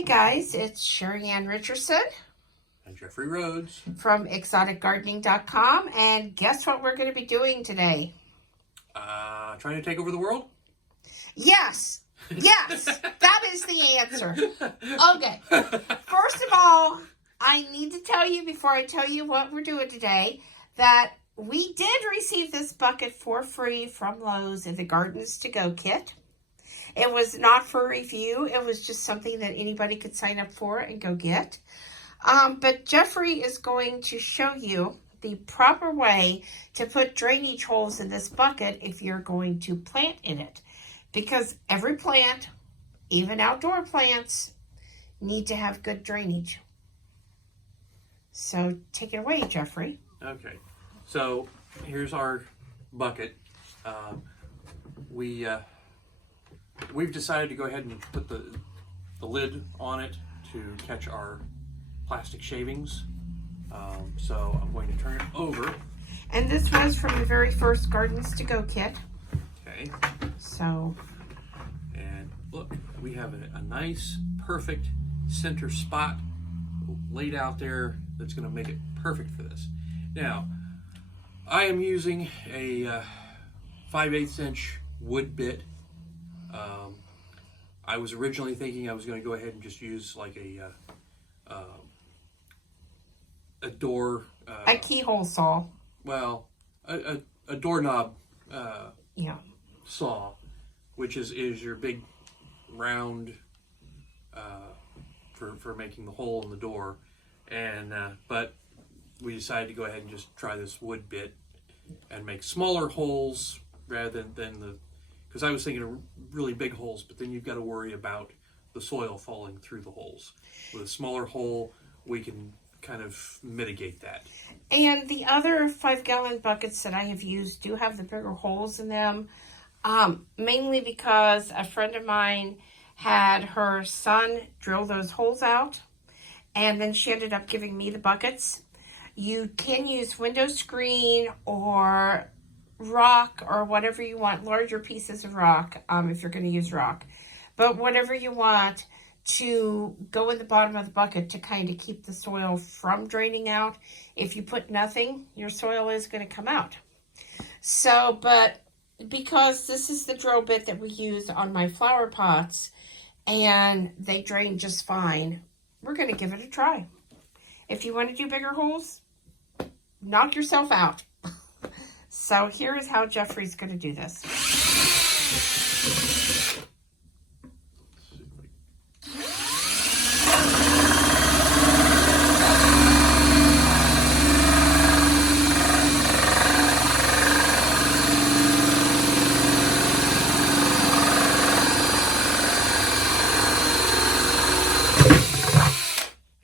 Hi guys, it's Sheri Ann Richerson and Jeffrey Rhoades from exoticgardening.com, and guess what we're going to be doing today? Trying to take over the world? Yes, that is the answer. Okay, first of all, I need to tell you before I tell you what we're doing today that we did receive this bucket for free from Lowe's in the Gardens to Go kit. It was not for review. It was just something that anybody could sign up for and go get. But Jeffrey is going to show you the proper way to put drainage holes in this bucket if you're going to plant in it. Because every plant, even outdoor plants, need to have good drainage. So take it away, Jeffrey. Okay. So here's our bucket. We've decided to go ahead and put the lid on it to catch our plastic shavings. So I'm going to turn it over. And this was from the very first Gardens to Go kit. Okay. So. And look, we have a nice, perfect center spot laid out there that's going to make it perfect for this. Now, I am using a 5/8 inch wood bit. I was originally thinking I was going to go ahead and just use like a door... a keyhole saw. Well, a doorknob saw, which is your big round for making the hole in the door. And but we decided to go ahead and just try this wood bit and make smaller holes rather than the... Because I was thinking of really big holes, but then you've got to worry about the soil falling through the holes. With a smaller hole, we can kind of mitigate that. And the other 5-gallon buckets that I have used do have the bigger holes in them, mainly because a friend of mine had her son drill those holes out, and then she ended up giving me the buckets. You can use window screen or rock or whatever you want, larger pieces of rock, if you're going to use rock, but whatever you want to go in the bottom of the bucket to kind of keep the soil from draining out. If you put nothing, your soil is going to come out. So, but because this is the drill bit that we use on my flower pots and they drain just fine, we're going to give it a try. If you want to do bigger holes, knock yourself out. So here is how Jeffrey's going to do this.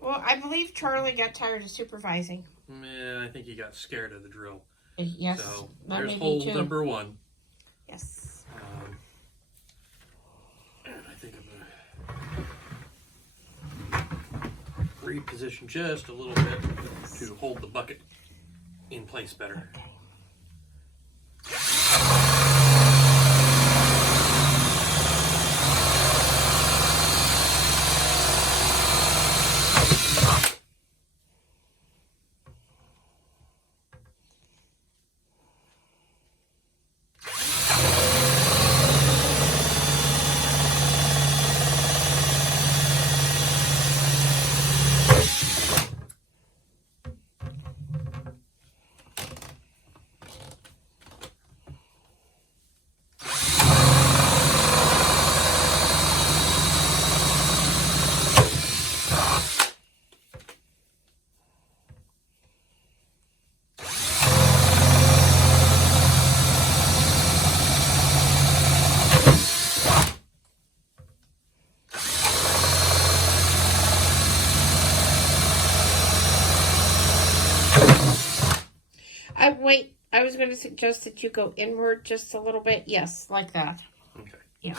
Well, I believe Charlie got tired of supervising. Yeah, I think he got scared of the drill. Yes. So there's hole number 1. Yes. And I think I'm going to reposition just a little bit to hold the bucket in place better. Okay. Wait, I was going to suggest that you go inward just a little bit. Yes, like that. Okay. Yeah.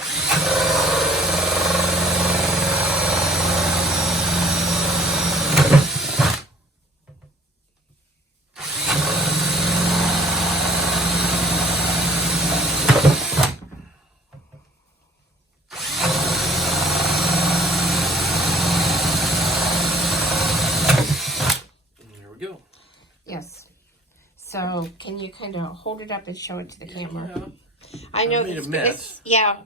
So can you kind of hold it up and show it to the camera? Yeah. I know made a mess. Yeah,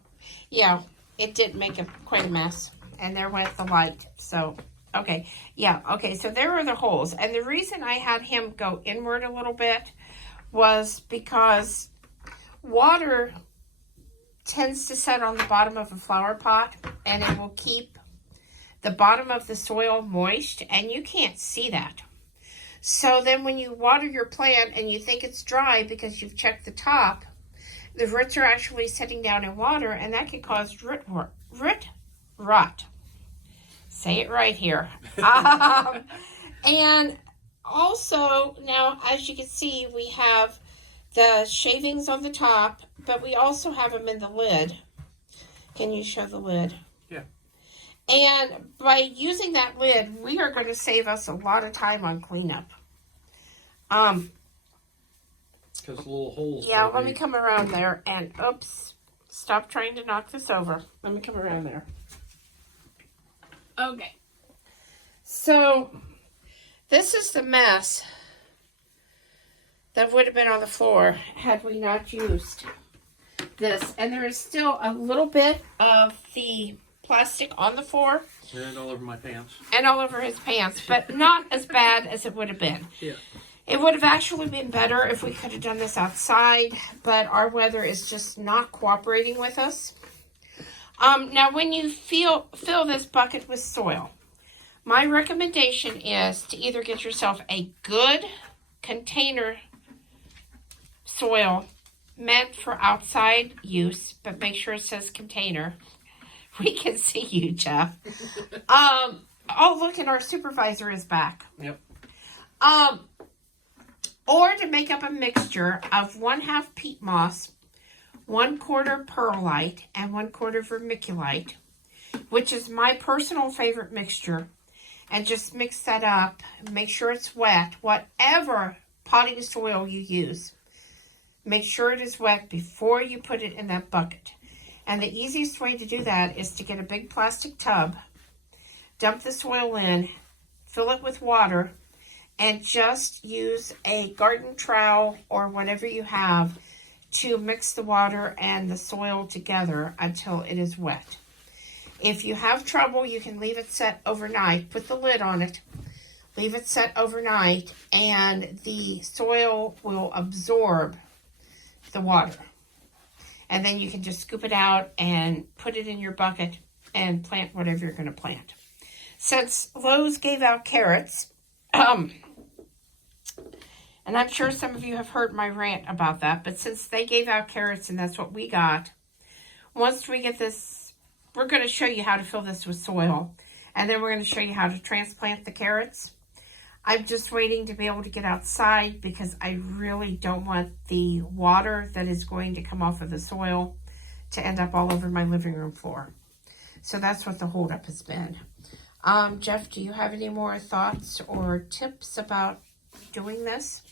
it did make quite a mess. And there went the light. So, okay. Yeah, okay. So there are the holes. And the reason I had him go inward a little bit was because water tends to set on the bottom of a flower pot, and it will keep the bottom of the soil moist, and you can't see that. So then when you water your plant and you think it's dry because you've checked the top, the roots are actually sitting down in water, and that can cause root rot. Say it right here. And also, now, as you can see, we have the shavings on the top, but we also have them in the lid. Can you show the lid? Yeah. And by using that lid, we are going to save us a lot of time on cleanup. Because little holes. Yeah, let me come around there and, oops, stop trying to knock this over. Let me come around there. Okay. So, this is the mess that would have been on the floor had we not used this. And there is still a little bit of the plastic on the floor. And all over my pants. And all over his pants, but not as bad as it would have been. Yeah. It would have actually been better if we could have done this outside, but our weather is just not cooperating with us. Now, when you fill this bucket with soil, my recommendation is to either get yourself a good container soil meant for outside use, but make sure it says container. We can see you, Jeff. Oh, look, and our supervisor is back. Yep. Or to make up a mixture of 1/2 peat moss, 1/4 perlite, and 1/4 vermiculite, which is my personal favorite mixture. And just mix that up. Make sure it's wet. Whatever potting soil you use, make sure it is wet before you put it in that bucket. And the easiest way to do that is to get a big plastic tub, dump the soil in, fill it with water, and just use a garden trowel or whatever you have to mix the water and the soil together until it is wet. If you have trouble, you can leave it set overnight. Put the lid on it, leave it set overnight, and the soil will absorb the water. And then you can just scoop it out and put it in your bucket and plant whatever you're going to plant. Since Lowe's gave out carrots, and I'm sure some of you have heard my rant about that, but since they gave out carrots and that's what we got, once we get this, we're going to show you how to fill this with soil, and then we're going to show you how to transplant the carrots. I'm just waiting to be able to get outside because I really don't want the water that is going to come off of the soil to end up all over my living room floor. So that's what the holdup has been. Jeff, do you have any more thoughts or tips about doing this?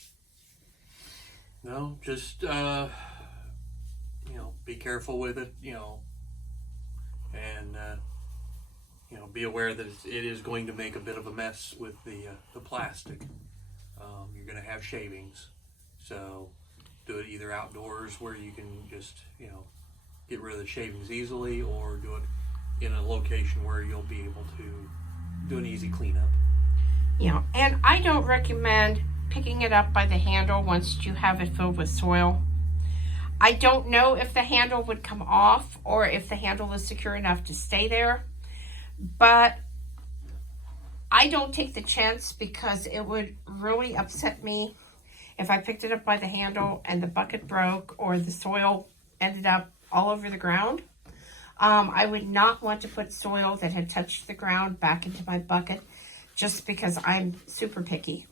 No, just, be careful with it, and, be aware that it is going to make a bit of a mess with the plastic. You're going to have shavings, so do it either outdoors where you can just, get rid of the shavings easily, or do it in a location where you'll be able to do an easy cleanup. Yeah, and I don't recommend picking it up by the handle once you have it filled with soil. I don't know if the handle would come off or if the handle is secure enough to stay there, but I don't take the chance because it would really upset me if I picked it up by the handle and the bucket broke or the soil ended up all over the ground. I would not want to put soil that had touched the ground back into my bucket just because I'm super picky.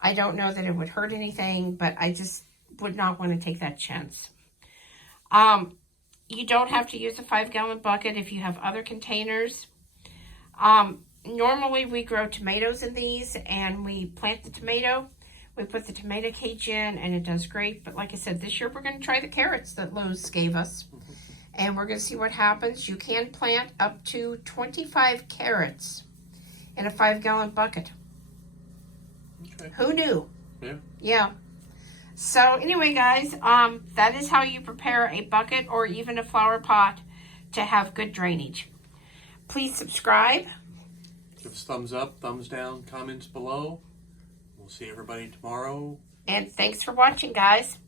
I don't know that it would hurt anything, but I just would not want to take that chance. You don't have to use a 5-gallon bucket if you have other containers. Normally we grow tomatoes in these and we plant the tomato. We put the tomato cage in and it does great. But like I said, this year we're going to try the carrots that Lowe's gave us. And we're going to see what happens. You can plant up to 25 carrots in a 5-gallon bucket. Okay. Who knew? Yeah. Yeah. So anyway, guys, that is how you prepare a bucket or even a flower pot to have good drainage. Please subscribe. Give us thumbs up, thumbs down, comments below. We'll see everybody tomorrow. And thanks for watching, guys.